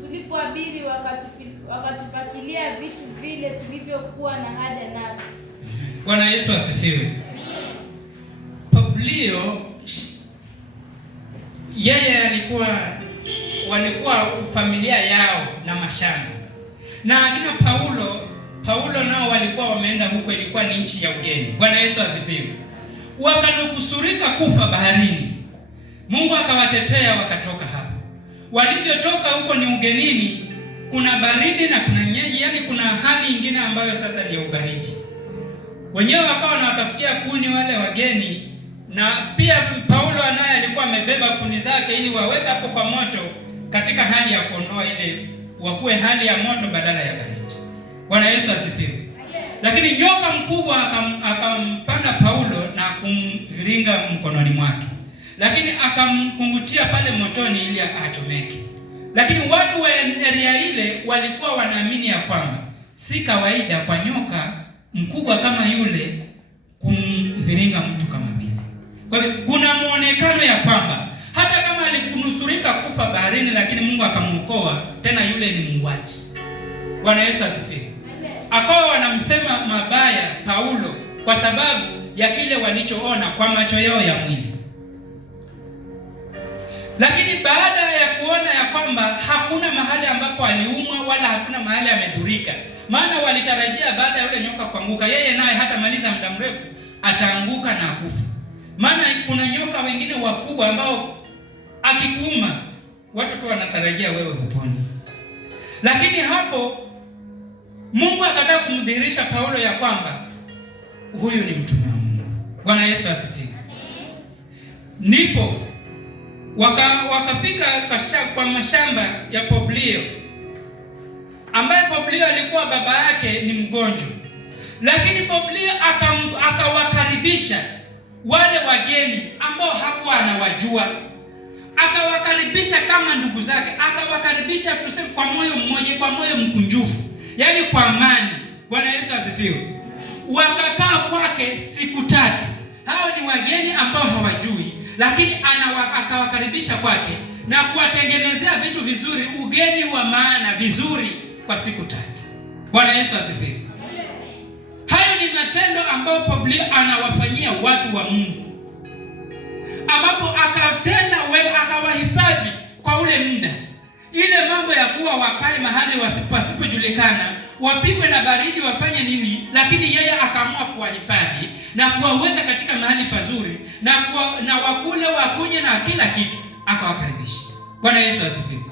tulipoabiri wakatupakilia vitu vile tulivyokuwa na haja navyo. Bwana Yesu asifiwe. Publio yeye walikuwa familia yao na mashamba, na akina Paulo nao walikuwa wameenda huko, ilikuwa ni nchi ya ugeni. Bwana Yesu asifiwe. Wakanukusurika kufa baharini, Mungu akawatetea wakatoka hapo. Walivyotoka huko ni ugenini, kuna baridi na kuna nyeji, yani kuna hali nyingine ambayo sasa ni ubaridi. Wenyewe wakawa wanawatafutia kuni wale wageni, na pia Paulo naye alikuwa amebeba kuni zake ili waweke hapo kwa moto, katika hali ya kuondoa ile wakuwe hali ya moto badala ya baridi. Bwana Yesu asifiwe. Lakini nyoka mkubwa akampanda Paulo na kumviringa mkononi mwake, lakini akamkungutia pale motoni ili achomeke. Lakini watu wa area ile walikuwa wanaamini ya kwamba si kawaida kwa nyoka mkubwa kama yule kumviringa mtu kama vile. Kwa hivyo kuna muonekano ya kwamba hata kama alikunusurika kufa baharini, lakini Mungu akamuokoa, tena yule ni muuaji. Bwana Yesu asifiwe. Akawa wanamsema mabaya Paulo kwa sababu ya kile walichoona kwa macho yao ya mwili. Lakini baada ya kuona ya kwamba hakuna mahali ambapo aliumwa wala hakuna mahali amedhurika, maana walitarajia baada ya yule nyoka kuanguka, yeye naye hata maliza muda mrefu ataanguka na akufa. Maana kuna nyoka wengine wakubwa ambao akikuuma watu tu wanatarajia wewe huponi. Lakini hapo Mungu akataka kumdhihirisha Paulo ya kwamba huyu ni mtume wa Mungu. Bwana Yesu asifiwe. Ndipo wakafika kwa mashamba ya Publio, ambaye Publio alikuwa baba yake ni mgonjwa. Lakini Publio akawakaribisha wale wageni ambao hakuwa anawajua, akawakaribisha kama ndugu zake, akawakaribisha tuseme kwa moyo mmoja, kwa moyo mkunjufu, yaani kwa amani. Bwana Yesu asifiwe. Wakakaa kwake siku 3. Hao ni wageni ambao hawajui, lakini akawakaribisha kwake na kuwatengenezea vitu vizuri, ugeni wa maana vizuri kwa siku 3. Bwana Yesu asifiwe. Hayo ni matendo ambayo Publio anawafanyia watu wa Mungu, ambapo akawahifadhi kwa ule muda. Ile mambo ya kuwa wakae mahali wasipojulikana, wapigwe na baridi, wafanye nini, lakini yeye akaamua kuwahifadhi na kuwaweka katika mahali pazuri na wakule wakunywe na kila kitu, akawakaribisha. Bwana Yesu asifiwe.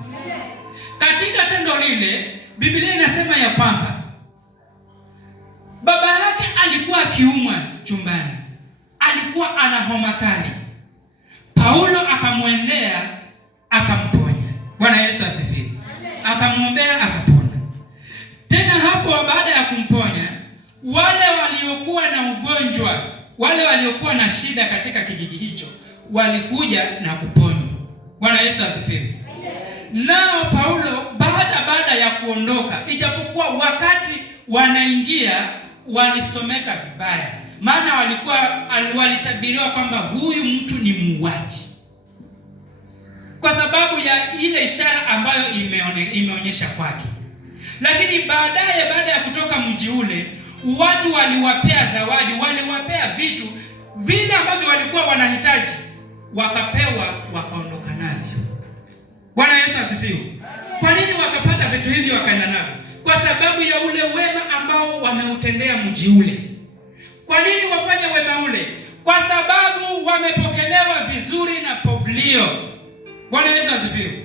Katika tendo lile Biblia inasema ya kwamba baba yake alikuwa akiumwa chumbani, alikuwa ana homa kali. Paulo akamwendea akamponya. Bwana Yesu asifiwe. Akamwombea akapona. Tena hapo baada ya kumponya, wale waliokuwa na ugonjwa, wale waliokuwa na shida katika kijiji hicho walikuja na kuponywa. Bwana Yesu asifiwe. Nao Paulo baada ya kuondoka, ijapokuwa wakati wanaingia walisomeka vibaya, maana walitabiriwa kwamba huyu mtu ni muuaji, kwa sababu ya ile ishara ambayo imeonyesha kwake. Lakini baada ya kutoka mji ule, watu waliwapea zawadi, waliwapea vitu vile ambavyo walikuwa wanahitaji, wakapewa, wakaondoka navyo. Bwana Yesu asifiwe. Kwa nini wakapata vitu hivi wakaenda navyo? Kwa sababu ya ule wema ambao wameutendea mji ule. Kwa nini wafanya wema ule? Kwa sababu wamepokelewa vizuri na Publio. Bwana Yesu asifiwe.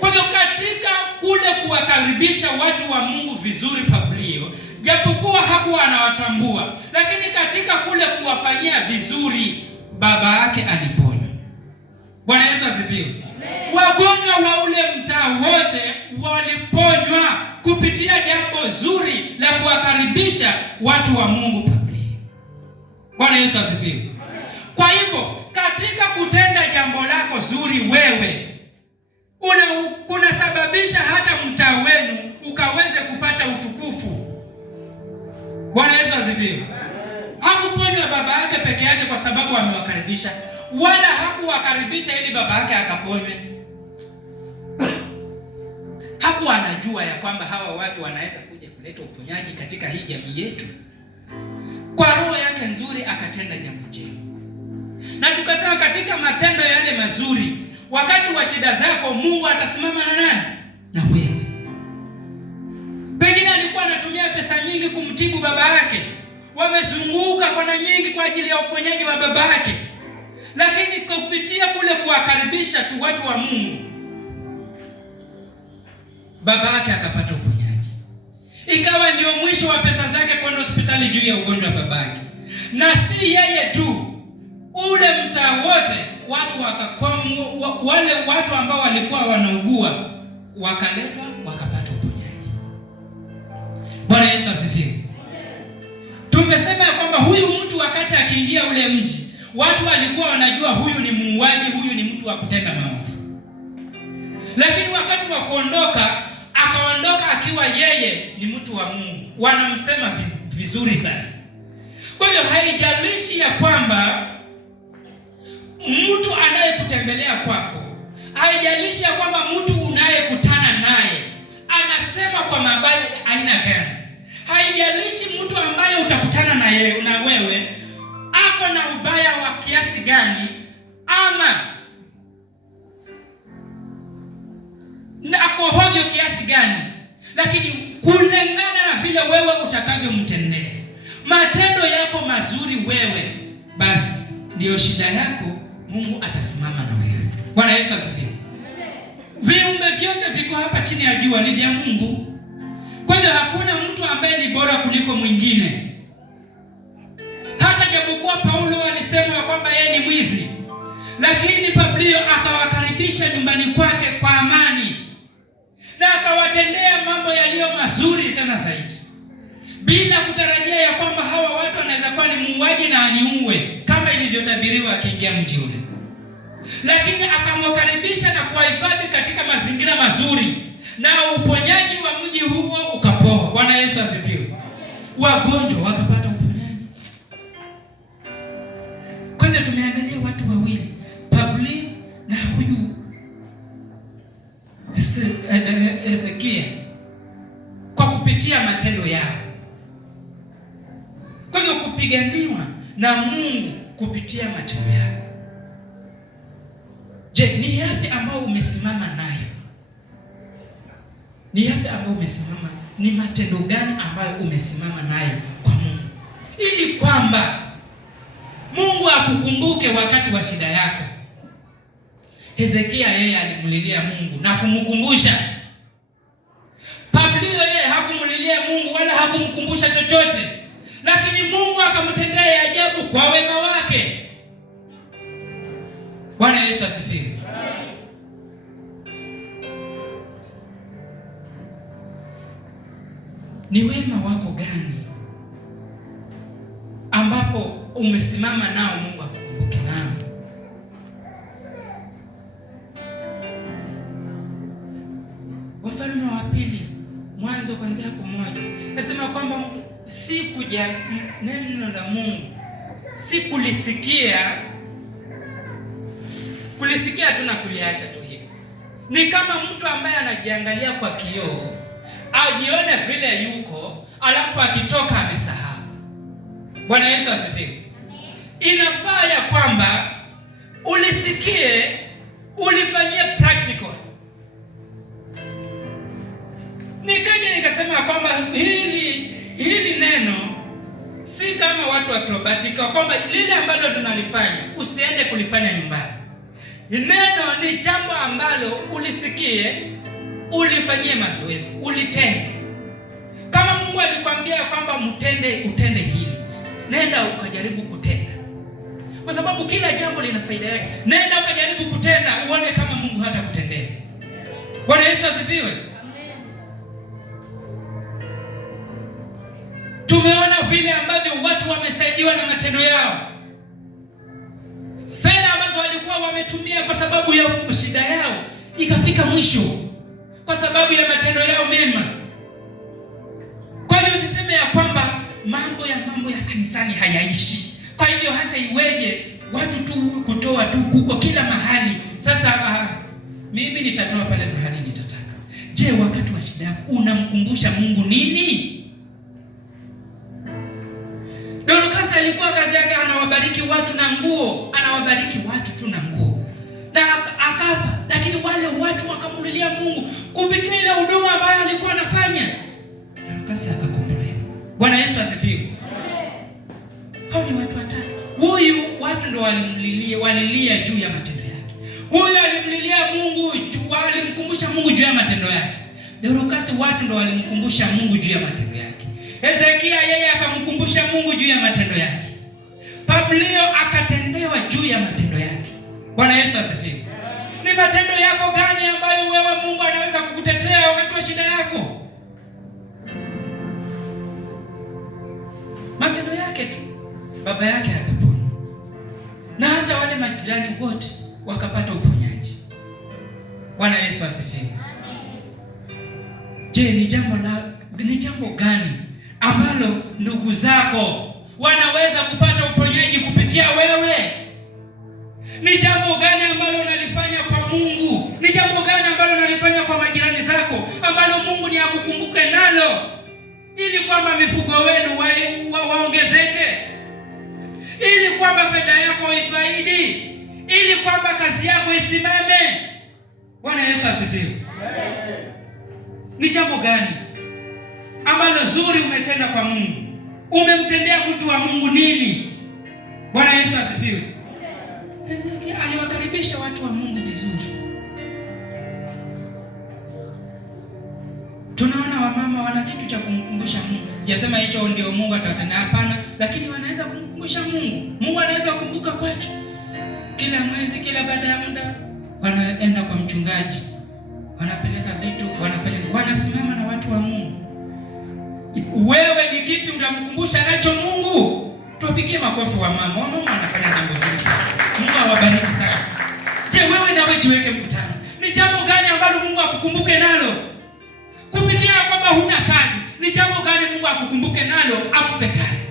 Kwa hivyo katika kule kuwakaribisha watu wa Mungu vizuri Publio, japokuwa hakuwa anawatambua, lakini katika kule kuwafanyia vizuri, baba yake alipona. Bwana Yesu asifiwe. Wagonjwa wa ule mtaa wote waliponywa kupitia jambo zuri la kuwakaribisha watu wa Mungu Publio. Bwana Yesu asifiwe. Kwa hivyo katika kutenda jambo lako zuri, wewe kunasababisha hata mtaa wenu ukaweze kupata utukufu. Bwana Yesu asifiwe. Hakuponywa baba yake peke yake kwa sababu amewakaribisha, wala hakuwakaribisha ili baba yake akaponywe. Hakuwa anajua ya kwamba hawa watu wanaweza kuja kuleta uponyaji katika hii jamii yetu. Kwa roho yake nzuri akatenda jambo jema. Na tukasema katika matendo yale mazuri, wakati wa shida zako Mungu atasimama na nani? Na wewe. Pengine alikuwa anatumia pesa nyingi kumtibu baba yake, wamezunguka kona nyingi kwa ajili ya uponyaji wa baba yake, lakini kupitia kule kuwakaribisha tu watu wa Mungu, baba yake akapata uponyaji. Ikawa ndio mwisho wa pesa zake kwenda hospitali juu ya ugonjwa wa baba yake. Na si yeye tu, ule mtaa wote watu wale watu ambao walikuwa wanaugua wakaletwa, wakapata uponyaji. Bwana Yesu asifiwe. Tumesema ya kwamba huyu mtu wakati akiingia ule mji, watu walikuwa wanajua huyu ni muuaji, huyu ni mtu wa kutenda maovu. Lakini wakati wa kuondoka, akaondoka akiwa yeye ni mtu wa Mungu. Wanamsema vizuri sasa. Kwa hiyo haijalishi ya kwamba mtu anayekutembelea kwako, haijalishi ya kwamba mtu unayekutana naye anasema kwa mabaya aina gani, haijalishi mtu ambaye utakutana na yeye na wewe ako na ubaya wa kiasi gani, ama na ako hovyo kiasi gani, lakini kulingana na vile wewe utakavyomtendea, matendo yako mazuri wewe, basi ndio shida yako, Mungu atasimama na wewe. Bwana Yesu asifiwe. Viumbe vyote viko hapa chini ya jua ni vya Mungu. Kwa hiyo hakuna mtu ambaye ni bora kuliko mwingine. Hata japokuwa Paulo alisema kwamba yeye ni mwizi, lakini Publio akawakaribisha nyumbani kwake kwa amani na akawatendea mambo yaliyo mazuri tena zaidi, bila kutarajia ya kwamba hawa watu wanaweza kuwa ni muuaji na aniue kama ilivyotabiriwa akiingia mji ule. Lakini akamwakaribisha na kuwahifadhi katika mazingira mazuri, na uponyaji wa mji huo ukapoa. Bwana Yesu asifiwe. Wagonjwa wakapata uponyaji. Kwa hivyo tumeangalia watu wawili, Publio na huyu Hezekia, kwa kupitia matendo yao. Kwa hivyo kupiganiwa na Mungu kupitia matendo yako. Je, ni yapi ambao umesimama nayo? Ni yapi ambao umesimama ni matendo gani ambayo umesimama nayo kwa Mungu, ili kwamba Mungu akukumbuke wakati wa shida yako. Hezekia yeye alimlilia Mungu na kumkumbusha. Publio yeye hakumlilia Mungu wala hakumkumbusha chochote, lakini Mungu akamtendea ajabu kwa wema wake. Bwana Yesu asifiwe. Ni wema wako gani ambapo umesimama nao Mungu akukumbuke nao? Wafalme wa Pili Mwanzo kuanzia 1 nasema kwamba si kuja neno la Mungu, si kulisikia tu na kuliacha tu hivi. Ni kama mtu ambaye anajiangalia kwa kioo, ajione vile yuko, alafu akitoka amesahau. Bwana Yesu asifiwe. Inafaa ya kwamba ulisikie, ulifanyie practical. Nikaja nikasema kwamba hili neno si kama watu acrobatic, kwamba lile ambalo tunalifanya usiende kulifanya nyumbani. Neno ni jambo ambalo ulisikie, ulifanyie mazoezi, ulitende. Kama Mungu alikwambia kwamba utende hili, nenda ukajaribu kutenda, kwa sababu kila jambo lina faida yake. Nenda ukajaribu kutenda, uone kama Mungu hata kutendea. Bwana Yesu asifiwe. Tumeona vile ambavyo watu wamesaidiwa na matendo yao. Fedha ambazo walikuwa wametumia kwa sababu ya shida yao ikafika mwisho kwa sababu ya matendo yao mema. Kwa hiyo usiseme ya kwamba mambo ya kanisani hayaishi. Kwa hivyo hata iweje watu tu kutoa tu kuko kila mahali. Sasa mimi nitatoa pale mahali nitataka. Je, wakati wa shida yako unamkumbusha Mungu nini? Dorcas alikuwa kazi yake anawabariki watu na nguo, anawabariki watu tu na nguo. Na akafa, lakini wale watu wakamlilia Mungu kupitia ile huduma ambayo alikuwa anafanya. Dorcas akakombolewa. Bwana Yesu asifiwe. Hao ni watu watatu. Huyu watu ndio walilia juu ya matendo yake. Huyu alimlilia Mungu, alimkumbusha Mungu juu ya matendo yake. Dorcas watu ndio walimkumbusha Mungu juu ya matendo yake. Hezekia yeye akamkumbusha Mungu juu ya matendo yake. Publio akatendewa juu ya matendo yake. Bwana Yesu asifiwe. Ni matendo yako gani ambayo wewe Mungu anaweza kukutetea wakati wa shida yako? Matendo yake tu. Baba yake akapona. Na hata wale majirani wote wakapata uponyaji. Bwana Yesu asifiwe. Je, ni jambo gani ambalo ndugu zako wanaweza kupata uponyaji kupitia wewe? Ni jambo gani ambalo unalifanya kwa Mungu? Ni jambo gani ambalo unalifanya kwa majirani zako ambalo Mungu ni akukumbuke nalo, ili kwamba mifugo wenu waongezeke, ili kwamba fedha yako ifaidi, ili kwamba kazi yako isimame? Bwana Yesu asifiwe. Ni jambo gani ambalo zuri umetenda kwa Mungu? Umemtendea mtu wa Mungu nini? Bwana Yesu asifiwe. Hezekia aliwakaribisha watu wa Mungu vizuri. Tunaona wamama wana kitu cha kumkumbusha Mungu. Sijasema hicho ndio Mungu atatenda, hapana, lakini wanaweza kumkumbusha Mungu. Mungu anaweza kukumbuka kwacho. Kila mwezi, kila baada ya muda wanaenda kwa mchungaji, wanapeleka vitu, wanasimama na watu wa Mungu. Wewe ni kipi unamkumbusha nacho Mungu? Tuwapigie makofi wa mama. Mama wanafanya jambo zuri sana. Mungu awabariki sana. Je, wewe nawe jiweke mkutano. Ni jambo gani ambalo Mungu akukumbuke nalo? Kupitia kwamba huna kazi, ni jambo gani Mungu akukumbuke nalo akupe kazi?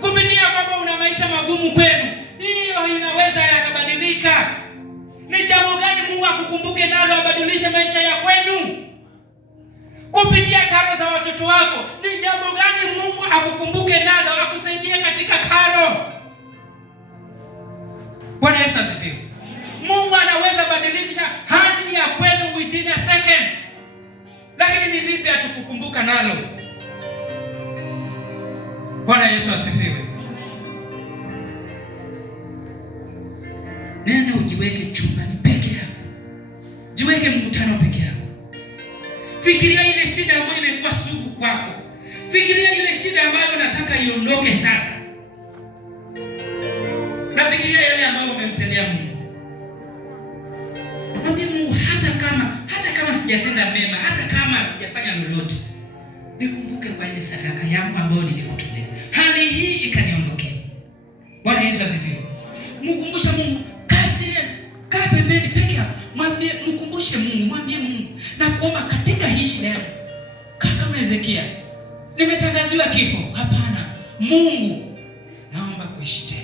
Kupitia kwamba una maisha magumu kwenu, hiyo inaweza yakabadilika. Ni jambo gani Mungu akukumbuke nalo abadilishe maisha ya kwenu? Kupitia karo za watoto wako, ni jambo gani Mungu akukumbuke nalo akusaidie katika karo? Bwana Yesu asifiwe. Mungu anaweza badilisha hali ya kwenu within a second. Lakini ni lipi kukumbuka nalo. Bwana Yesu asifiwe. Nenda ujiweke chumbani peke yako, jiweke mkutano peke yako. Fikiria ile shida ambayo imekuwa sugu kwako. Fikiria ile shida ambayo unataka iondoke sasa. Na fikiria yale ambayo umemtendea Mungu. Mwambie Mungu, hata kama sijatenda mema, hata kama sijafanya lolote, nikumbuke kwa ile sadaka yangu ambayo nilikutolea. Hali hii ikaniondokea. Bwana Yesu asifiwe. Mkumbushe Mungu, kaa pembeni peke yako. Mkumbushe Mungu, mwambie Mungu, na kuomba katika hii shida yangu. Kama Hezekia, nimetangaziwa kifo. Hapana, Mungu, naomba kuishi tena.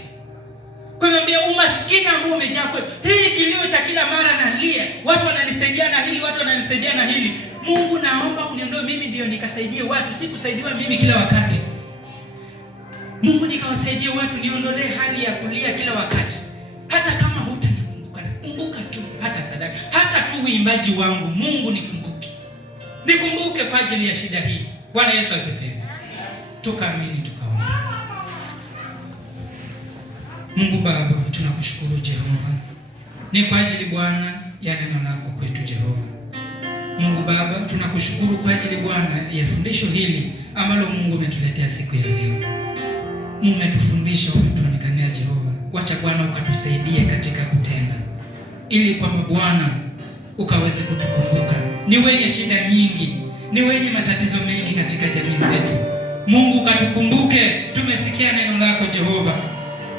Kumwambia umaskini ambao umejaa kwetu. Hii kilio cha kila mara nalia, watu wananisaidia na hili, watu wananisaidia na hili. Mungu, naomba uniondoe mimi ndio nikasaidie watu, si kusaidiwa mimi kila wakati. Mungu, nikawasaidie watu, niondolee hali ya kulia kila wakati. Hata kama hutanikumbuka, kumbuka tu hata sadaka, hata tu uimbaji wangu. Mungu, nikumbuke. Nikumbuke kwa ajili ya shida hii. Bwana Yesu asifiwe. Tukaamini tukaomba. Mungu Baba, tunakushukuru Jehova. Ni kwa ajili Bwana ya neno lako kwetu Jehova. Mungu Baba, tunakushukuru kwa ajili Bwana ya fundisho hili ambalo Mungu umetuletea siku ya leo. Mungu umetufundisha, umetuonekania Jehova. Wacha Bwana ukatusaidie katika kutenda, ili kwamba Bwana ukaweze kutukumbuka. Ni wenye shida nyingi, ni wenye matatizo mengi katika jamii zetu. Mungu ukatukumbuke, tumesikia neno lako Jehova.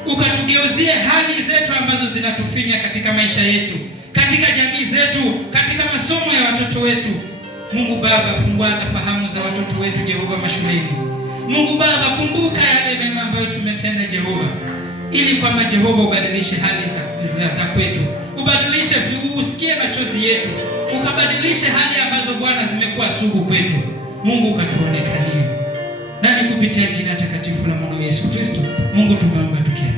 Ukatugeuzie hali zetu ambazo zinatufinya katika maisha yetu, katika jamii zetu, katika masomo ya watoto wetu. Mungu Baba, fungua fahamu za watoto wetu Jehova mashuleni. Mungu Baba, kumbuka yale mema ambayo tumetenda Jehova, ili kwamba Jehova ubadilishe hali za kwetu, ubadilishe, usikie machozi yetu, ukabadilishe hali ambazo Bwana zimekuwa sugu kwetu. Mungu ukatuonekanie, na nikupitia jina takatifu la mwana Yesu Kristo, Mungu tumeomba tukiamini.